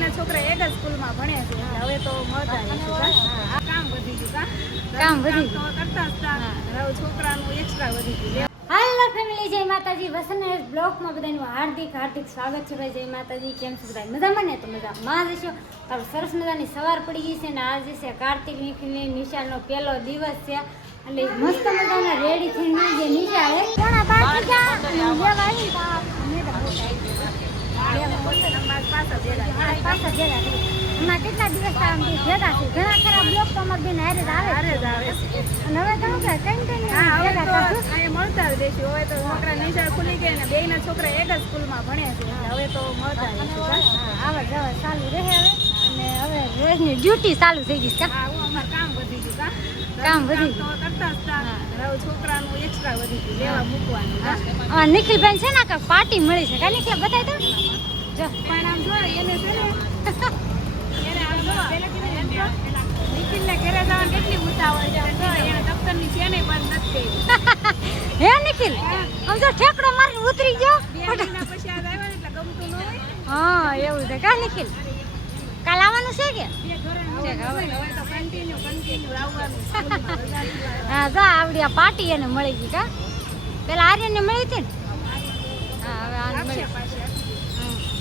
બેયના છોકરા એક જ સ્કૂલમાં ભણે છે. હવે તો મળતા રહીશું. કામ વધી ગયું. કામ વધી ગયું. કરતા હતા હવે છોકરાનું એક્સ્ટ્રા વધી ગયું. હાલો ફેમિલી, જય માતાજી. વસંત બ્લોગમાં બધાનું હાર્દિક સ્વાગત છે. ભાઈ જય માતાજી. કેમ છો બધા? મજામાં ને? તો મજામાં જશો. તો સરસ મજાની સવાર પડી ગઈ છે ને આજે છે કાર્તિક નિશાળનો પહેલો દિવસ છે એટલે મસ્ત મજાના રેડી થઈને જે નિશાળે કોણા બાકી ગયા એમાં કેટલા દિવસ ભેગા છે. ઘણા ખરા બ્લોગ તો અમારે બેન હારે આવે અને હવે તો મળતા જ રહીશું. હવે તો છોકરા નિશાળ ખુલી ગયા ને બેયના છોકરા એક જ સ્કૂલમાં ભણે છે. હવે તો મળતા રહીશું. આવડ જવડ ચાલુ રહે હવે અને હવે રોજની ડ્યુટી ચાલુ થઈ ગઈ. કામ વધી ગયું. કામ વધી ગયું. કરતા હતા હવે છોકરાનું એક્સ્ટ્રા વધી ગયું. લેવા મૂકવાનું. નિખિલભાઈ છે ને કે પાર્ટી મળી છે. કા નિખિલ બતાવી દો. જો પણ આમ જો એને છે ને એને આમ જો નિખિલને ઘરે જવાની કેટલી ઉતાવળ છે. આમ જો એને દફતરની છે ને બંધ નથી કરી. હે નિખિલ આમ જો ઠેકડો મારીને ઉતરી ગયો. 2 મહિના પછી આ આવ્યા ને એટલે ગમતું ન હોય. હા એવું છે. કા નિખિલ કાલ આવવાનું છે કે? હવે તો કન્ટિન્યુ આવવાનું સ્કૂલમાં. હા જો આવડી આ પાર્ટી એને મળી ગઈ. કા પેલા આર્યનને મળી હતી ને? હા હવે આને મળી.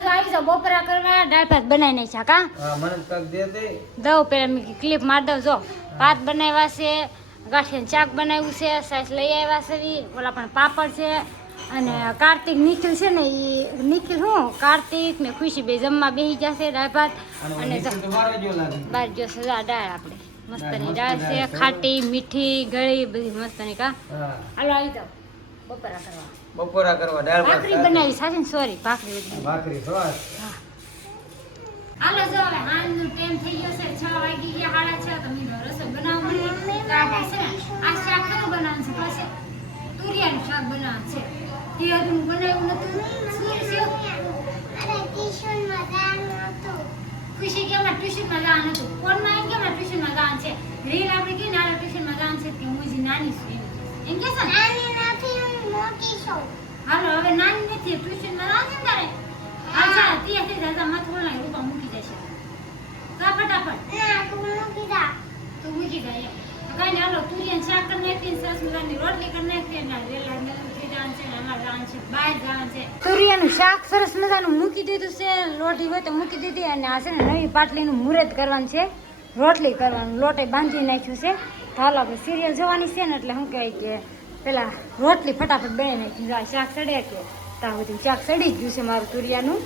આવી જાઓ બપોરા કરવા. દાળ ભાત બનાવી નાખ્યા. કા મને તક દે દે દઉં પેલા મેં ક્લિપ મારી દઉં. જો ભાત બનાવ્યા છે, ગાંઠિયાનું શાક બનાવ્યું છે, સાસ લઈ આવ્યા છે, ઓલા પણ પાપડ છે અને કાર્તિક નિખિલ છે ને એ નિખિલ હું કાર્તિક ને ખુશી બે જમવા બેસી જશે. દાળ ભાત અને બાર જો સજા દાળ આપણે મસ્તની દાળ છે, ખાટી મીઠી ગળી બધી મસ્તની. કા હાલો આવી જાઓ બપોરા કરવા દાળ ભાત ભાખરી બનાવી સાચી ને? સોરી ભાખરી ભાખરી સોસ. હાલો જો હવે હાંજનો ટાઈમ થઈ ગયો છે. 6 વાગી ગયા, 6:30. તમે રસોઈ બનાવવા મળી. આ શાક કેવું બનાવવાનું છે? પાસે તુરિયાનું શાક બનાવવાનું છે. તે હજુ બનાવ્યું નતું. ખુશી કે અમારે ટ્યુશનમાં જવાનું હતું. ફોનમાં એમ કે અમારે ટ્યુશનમાં જવાનું છે. રીલ આપણે કે નાના ટ્યુશનમાં જવાનું છે કે હું હજી નાની છું એમ કે છે ને? હાલો હવે નાની નથી, ટ્યુશનમાં જવાનું છે તારે. અચ્છા ત્યાંથી દાદા મત બોલાય રૂપા મૂકી જશે. કા ફટાફટ તું મૂકી જાય એમ કઈ ને. હાલો તુરિયાનું શાક કરી નાખી, સરસ મજાની રોટલી કરી નાખી અને વેલા નથી જવાનું છે ને અમારે જવાનું છે બહાર જવાનું છે. તુરિયાનું શાક સરસ મજાનું મૂકી દીધું છે. લોટી હોય તો મૂકી દીધી અને આ છે ને નવી પાટલીનું મુહૂર્ત કરવાનું છે, રોટલી કરવાનું. લોટે બાંધી નાખ્યું છે. તો હાલો આપણે સિરિયલ જોવાની છે ને એટલે શું કહેવાય કે પેલા રોટલી ફટાફટ બની નાખી. શાક સડે કે ત્યાં બધું શાક સડી ગયું છે મારું તુરિયાનું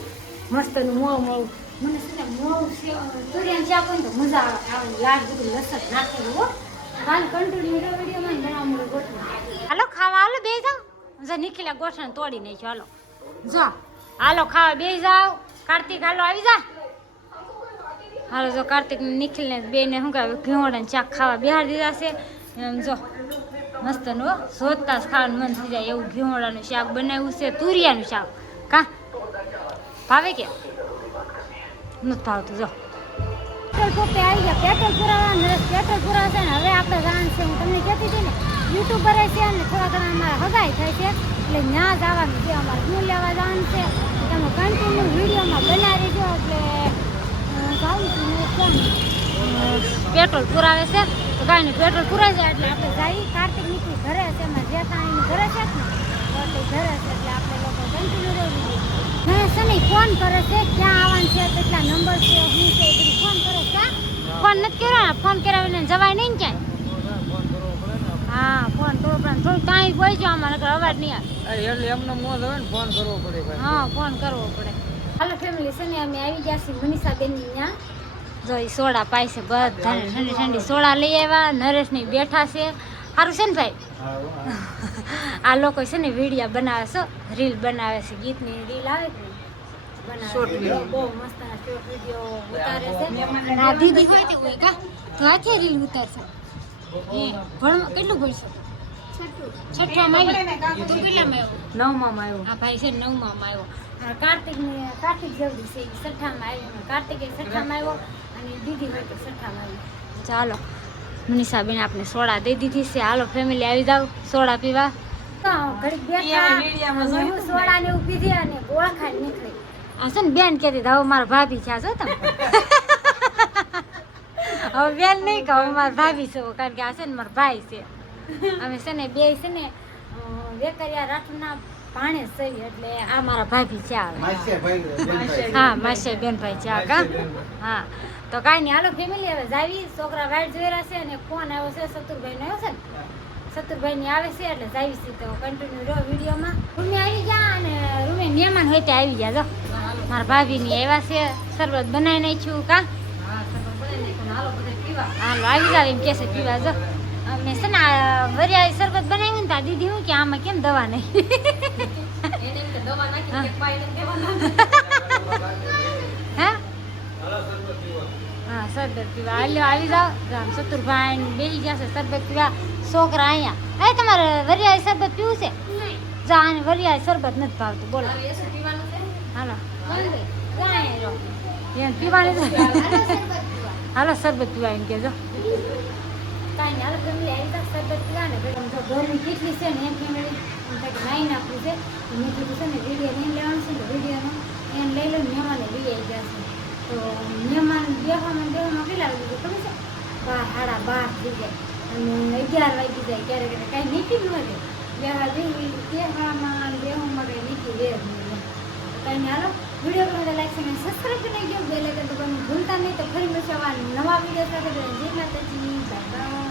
મસ્તનું મોળું. મને છે ને મોળું તુરિયાનું શાક હોય ને તો મજા આવે ખાવાની. લાડ બધું લસણ નાખેલું હો. હાલ કન્ટિન્યુ વિડીયોમાં બનાવવાનું ગોઠવું. હાલો ખાવા હાલો બે જાઓ. જો નિખિલા ગોઠણ તોડી નાખ્યો. હાલો જો હાલો ખાવા બે જાઓ. કાર્તિક હાલો આવી જા. હાલો જો કાર્તિક નિખિલને બેને શું કહેવાય ઘીવડાને શાક ખાવા બિહાર દીધા છે. એમ જો મસ્તનું જોતા જ ખાવાનું મન થઈ જાય એવું ઘીવડાનું શાક બનાવ્યું છે. તુરિયાનું શાક કા ભાવે કે નથી ભાવતું? જો પેટ્રોલ પંપે આવી ગયા. પેટ્રોલ પુરાવા પેટ્રોલ પુરાવા છે ને હવે આપણે જવાનું છે. હું તમને કહેતી હતી ને યુટ્યુબર છે અને થોડા ઘણા અમારા હગાઈ થાય છે એટલે ત્યાં જવાનું છે. અમારે શું લેવા જવાનું છે તમે કન્ટિન્યુ વિડીયોમાં બનાવી દેજો. એટલે પેટ્રોલ પુરાવે છે તો કાંઈ નહીં, પેટ્રોલ પુરાઈ જાય એટલે આપણે જઈએ. કાર્તિક નીકળી ઘરે છે, એમાં જેઠાણીનું ઘરે છે ને એટલે ઘરે છે એટલે આપણે લોકો કન્ટિન્યુ રહેવું જોઈએ. મને સની ફોન કરે છે ક્યાં આવવાનું છે, કેટલા નંબર છે, શું છે એ બધું ફોન કરે છે. ફોન નથી કર્યો, ફોન કર્યા વિના જવાય નહીં ને ક્યાંય. હા ફોન કરવો પડે. થોડું ટાઈમ બોઈ જાવ અમારે અવાજ નહીં આવે એટલે એમનો મોજ હોય ને ફોન કરવો પડે. હા ફોન કરવો પડે. હાલો ફેમિલી છે ને અમે આવી ગયા છીએ મનીષાબેનની ત્યાં. જો એ સોડા પાય છે બધાને ઠંડી ઠંડી સોડા લઈ આવ્યા. નરેશની બેઠા છે. સારું છે ને ભાઈ? આ લોકો છે ને વિડીયો બનાવે છે, રીલ બનાવે છે, ગીતની રીલ આવે કે બહુ મસ્ત શોર્ટ વિડીયો ઉતારે છે. આ દીદી હોય તે હોય કા તો આખે રીલ ઉતારશે. કેટલું ભણશો? છઠ્ઠામાં આવ્યો. તું કેટલામાં આવ્યો? 9માં આવ્યો. હા ભાઈ છે 9માં આવ્યો. કાર્તિક જલ્દી છે 6માં આવ્યો. કાર્તિકે 6માં આવ્યો અને દીદી હોય તો 6માં આવ્યો. ચાલો મનીષાબેન આપણે સોડા દઈ દીધી છે. હાલો ફેમિલી આવી જાવ સોડા પીવા. ઘડીક બેઠા સોડા ને એવું પીધી અને ગોળા ખાઈ નીકળી. આ છે ને બેન કહેતી હતી, હવે મારા ભાભી છે છો તમે. હવે બેન નહીં કહો, હવે મારા ભાભી છો, કારણ કે આ છે ને મારા ભાઈ છે. અમે છે ને બે છે ને વેકરિયા રાઠોડના પાણે સહી, એટલે આ મારા ભાભી છે આવે. હા માસે બેનભાઈ છે આ કા. હા તો કાંઈ નહીં, હાલો ફેમિલી હવે જાવી. છોકરા વાઈટ જોઈ રહ્યા છે અને ફોન આવ્યો છે સતુરભાઈનો, આવ્યો છે ને સતુરભાઈની આવે છે એટલે જાવી છે. તો કન્ટિન્યુ રહો વિડીયોમાં. રૂમે આવી ગયા અને રૂમે મહેમાન હોય ત્યાં આવી ગયા. જો મારા ભાભીની આવ્યા છે, શરબત બનાવી નાખ્યું કા. હાલો આવી જાવ એમ કે છે પીવા. જો અમે છે ને વરિયાળી શરબત બનાવી ને ત્યાં દીદી હું કે આમાં કેમ દવા નહીં. હા હા શરબત પીવા હાલ્યો આવી જાવ. રામ સતુરભાઈ બેસી ગયા છે શરબત પીવા. છોકરા અહીંયા એ તમારે વરિયાળી શરબત પીવું છે? જા આને વરિયાળી શરબત નથી ભાવતું. બોલો હાલો એને પીવાની હાલો શરબત પીવા એમ કહેજો. કાંઈ નહીં હાલો ફેમિલી આવી જાવ શરબત પીવા ને. જો ગરમી કેટલી છે ને એમ ફેમિલી નાઈ નાખવું છે. મેં કીધું છે ને વિડીયો એને લેવાનું છે ને વિડીયોનો એને લઈ લઈને મહેમાને લઈ આવી ગયા છે. તો મહેમાન બેહવામાં કેટલા વાગી ખબર છે? 12:30 થઈ જાય અને 11 વાગી જાય ક્યારેક કાંઈ નીકળી ન હોય. બેહવામાં કંઈ નીકળી રહે જ નહીં. કાંઈ નહીં હાલો વિડીયો ગમે લાઈક અને સબસ્ક્રાઈબ કરી નાખજો. બેલ આઇકન તો ભૂલતા નહીં. તો ફરી મળશે નવા વિડીયો સાથે. જય માતાજી, બાય બાય.